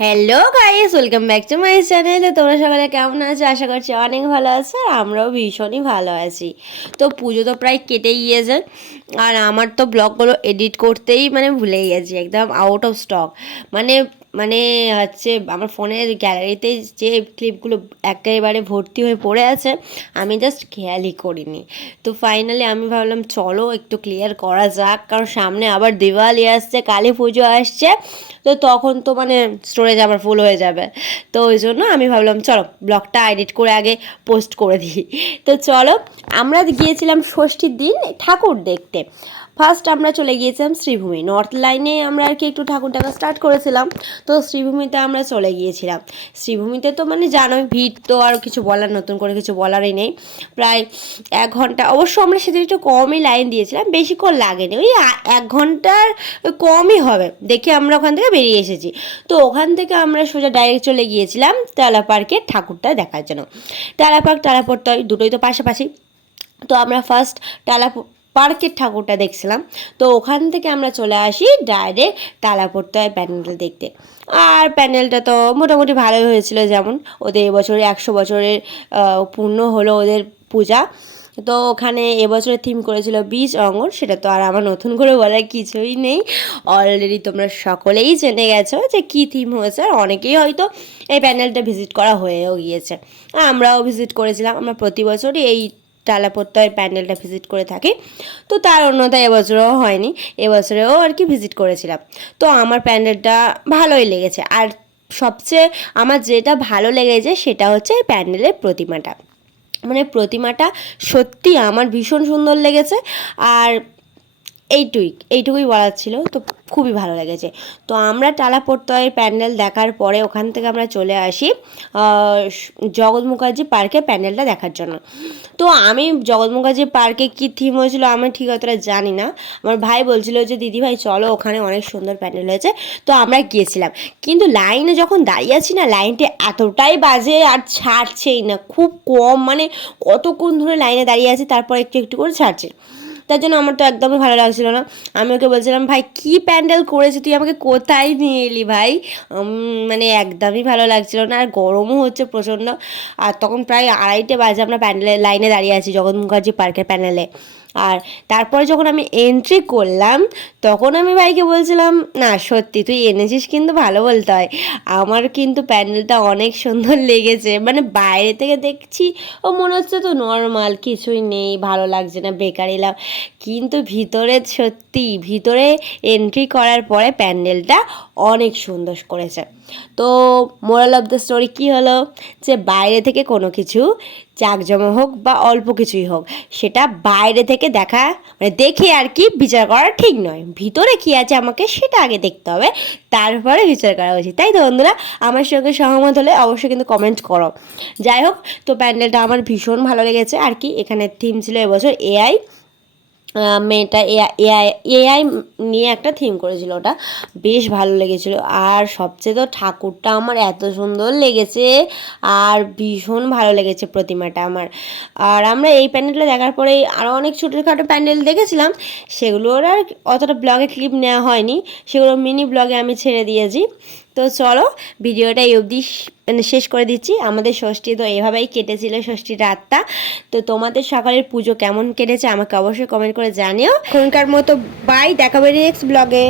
Hello guys welcome back to my channel তোমরা সকালে কেমন আছো? আশা করছি অনেক ভালো আছো আর আমরাও ভীষণই ভালো আছি। তো পুজো তো প্রায় কেটে গিয়েছে আর আমার তো ব্লগগুলো এডিট করতেই মানে ভুলে গেছি, একদম আউট অফ স্টক মানে মানে হচ্ছে আমার ফোনের গ্যালারিতে যে ক্লিপগুলো একেবারে ভর্তি হয়ে পড়ে আছে, আমি জাস্ট খেয়ালই করিনি। তো ফাইনালি আমি ভাবলাম, চলো একটু ক্লিয়ার করা যাক, কারণ সামনে আবার দিওয়ালি আসছে, কালী পুজো আসছে, তো তখন তো মানে স্টোরেজ আবার ফুল হয়ে যাবে। তো ওই জন্য আমি ভাবলাম, চলো ব্লগটা এডিট করে আগে পোস্ট করে দিই। তো চলো, আমরা গিয়েছিলাম ষষ্ঠীর দিন ঠাকুর দেখতে। ফার্স্ট আমরা চলে গিয়েছিলাম শ্রীভূমি। নর্থ লাইনে আমরা আর কি একটু ঠাকুর দেখা স্টার্ট করেছিলাম। তো শ্রীভূমিতে আমরা চলে গিয়েছিলাম। শ্রীভূমিতে তো মানে জানোই, ভিড় তো আর কিছু বলার, নতুন করে কিছু বলারই নেই। প্রায় এক ঘণ্টা, অবশ্য আমরা সেদিন একটু কমই লাইন দিয়েছিলাম বেশিক্ষণ লাগেনি। ওই এক ঘণ্টার কমই হবে, দেখে আমরা ওখান থেকে বেরিয়ে এসেছি। তো ওখান থেকে আমরা সোজা ডাইরেক্ট চলে গিয়েছিলাম টালা পার্কে ঠাকুরটা দেখার জন্য। টালা পার্ক তো দুটোই তো পাশাপাশি। তো আমরা ফার্স্ট টালা পার্কের ঠাকুরটা দেখছিলাম। তো ওখান থেকে আমরা চলে আসি ডাইরেক্ট টালা পড়তে হয় প্যান্ডেল দেখতে। আর প্যান্ডেলটা তো মোটামুটি ভালোই হয়েছিল যেমন ওদের এবছরে একশো বছরের পূর্ণ হলো ওদের পূজা। তো ওখানে এবছরের থিম করেছিল বীজ অঙ্গন, সেটা তো আর আমার নতুন করে বলার কিছুই নেই। অলরেডি তোমরা সকলেই জেনে গেছো যে কী থিম হয়েছে, আর অনেকেই হয়তো এই প্যান্ডেলটা ভিজিট করা হয়েও গিয়েছে। আমরাও ভিজিট করেছিলাম, আমরা প্রতি বছরই এই টালা প্রত্যয়ের প্যান্ডেলটা ভিজিট করে থাকি। তো তার অন্যতা এবছরও হয়নি, এবছরেও আর কি ভিজিট করেছিলাম। তো আমার প্যান্ডেলটা ভালোই লেগেছে। আর সবচেয়ে আমার যেটা ভালো লেগেছে সেটা হচ্ছে প্যান্ডেলের প্রতিমাটা। মানে প্রতিমাটা সত্যি আমার ভীষণ সুন্দর লেগেছে। আর এইটুই এইটুকুই বলার ছিল, তো খুবই ভালো লেগেছে। তো আমরা টালা প্রত্যয়ের প্যান্ডেল দেখার পরে ওখান থেকে আমরা চলে আসি জগৎ মুখার্জি পার্কে প্যান্ডেলটা দেখার জন্য। তো আমি জগৎ মুখার্জি পার্কে কী থিম হয়েছিল আমি ঠিক অতটা জানি না। আমার ভাই বলছিল যে, দিদি ভাই, চলো, ওখানে অনেক সুন্দর প্যান্ডেল হয়েছে। তো আমরা গিয়েছিলাম। কিন্তু লাইনে যখন দাঁড়িয়ে আছি না, লাইনটা এতটাই বাজে আর ছাড়ছেই না, খুব কম মানে কতক্ষণ ধরে লাইনে দাঁড়িয়ে আছি, তারপর একটু একটু করে ছাড়ছে। তার জন্য আমার তো একদমই ভালো লাগছিল না। আমি ওকে বলছিলাম, ভাই, কি প্যান্ডেল করেছে? তুই আমাকে কোথায় নিয়ে এলি ভাই? মানে একদমই ভালো লাগছিল না, আর গরমও হচ্ছে প্রচণ্ড। আর তখন প্রায় আড়াইটে বাজে আমরা প্যান্ডেলের লাইনে দাঁড়িয়ে আছি জগৎ মুখার্জি পার্কের প্যান্ডেলে। আর তারপরে যখন আমি এন্ট্রি করলাম, তখন আমি ভাইকে বলছিলাম, না, সত্যি তুই এনেছিস কিন্তু ভালো বলতে হয়। আমার কিন্তু প্যান্ডেলটা অনেক সুন্দর লেগেছে। মানে বাইরে থেকে দেখছি, ও, মনে হচ্ছে তো নর্মাল কিছুই নেই, ভালো লাগছে না, বেকার এলাম। কিন্তু ভিতরে সত্যি, ভিতরে এন্ট্রি করার পরে প্যান্ডেলটা অনেক সুন্দর করেছে। তো মোরাল অফ দ্য স্টোরি কী হলো? যে বাইরে থেকে কোনো কিছু জাঁকজমক হোক বা অল্প কিছুই হোক, সেটা বাইরে থেকে দেখা মানে দেখে আর কি বিচার করা ঠিক নয়। ভিতরে কী আছে আমাকে সেটা আগে দেখতে হবে, তারপরে বিচার করা উচিত। তাই তো বন্ধুরা? আমার সঙ্গে সহমত হলে অবশ্যই কিন্তু কমেন্ট করো। যাই হোক, তো প্যান্ডেলটা আমার ভীষণ ভালো লেগেছে। আর কি, এখানে থিম ছিল এবছর এআই মেয়েটা এআই এআই নিয়ে একটা থিম করেছিল ওটা। বেশ ভালো লেগেছিল। আর সবচেয়ে তো ঠাকুরটা আমার এত সুন্দর লেগেছে। আর ভীষণ ভালো লেগেছে প্রতিমাটা আমার। আর আমরা এই প্যান্ডেলটা দেখার পরে আরও অনেক ছোটোখাটো প্যান্ডেল দেখেছিলাম। সেগুলোর আর অতটা ব্লগে ক্লিপ নেওয়া হয়নি। সেগুলো মিনি ব্লগে আমি ছেড়ে দিয়েছি। তো চলো, ভিডিওটা এই অবধি মানে শেষ করে দিচ্ছি। আমাদের ষষ্ঠী তো এভাবেই কেটেছিল, ষষ্ঠীর রাতটা তো তোমাদের সকালের পুজো কেমন কেটেছে আমাকে অবশ্যই কমেন্ট করে জানিও। এখনকার মতো বাই দেখাবে নেক্সট ব্লগে